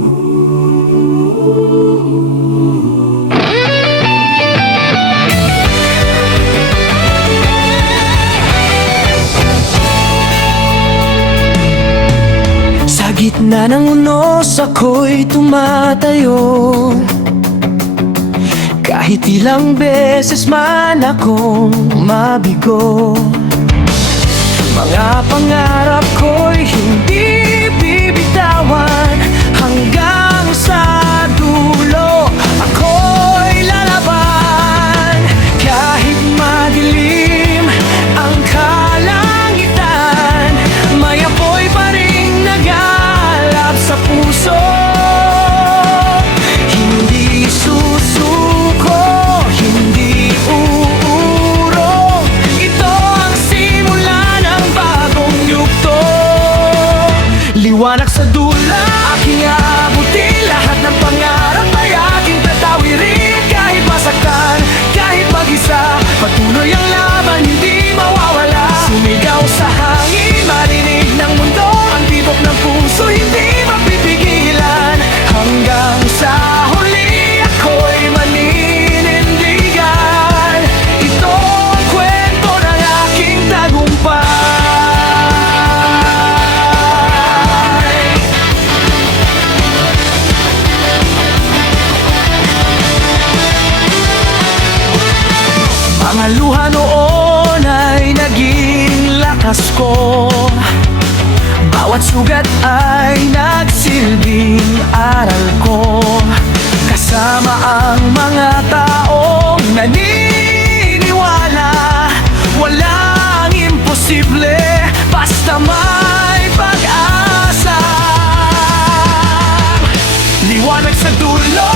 Sa gitna ng unos ako'y tumatayo, kahit ilang beses man akong mabigo. Mga pangarap ko'y hindi bibitawan, hanggang sa dulo ako'y lalaban. Kahit madilim ang kalangitan, may apoy pa ring nagalap sa puso. Hindi susuko, hindi uurong, ito ang simula ng bagong yugto. Liwanag sa dula, aking aabutin, lahat ng pangarap ay aking tatawirin. Kahit masaktan, kahit mag-isa, patuloy ang laban, hindi mawawala. Sumigaw sa hangin, marinig ng mundo, ang tibok ng puso hindi mapipigilan. Hanggang sa huli ako'y maninindigan, ito ang kwento ng aking tagumpay. Mga luha noon ay naging lakas ko, bawat sugat ay nagsilbing aral ko. Kasama ang mga taong naniniwala, walang imposible basta may pag-asa. Liwanag sa dulo,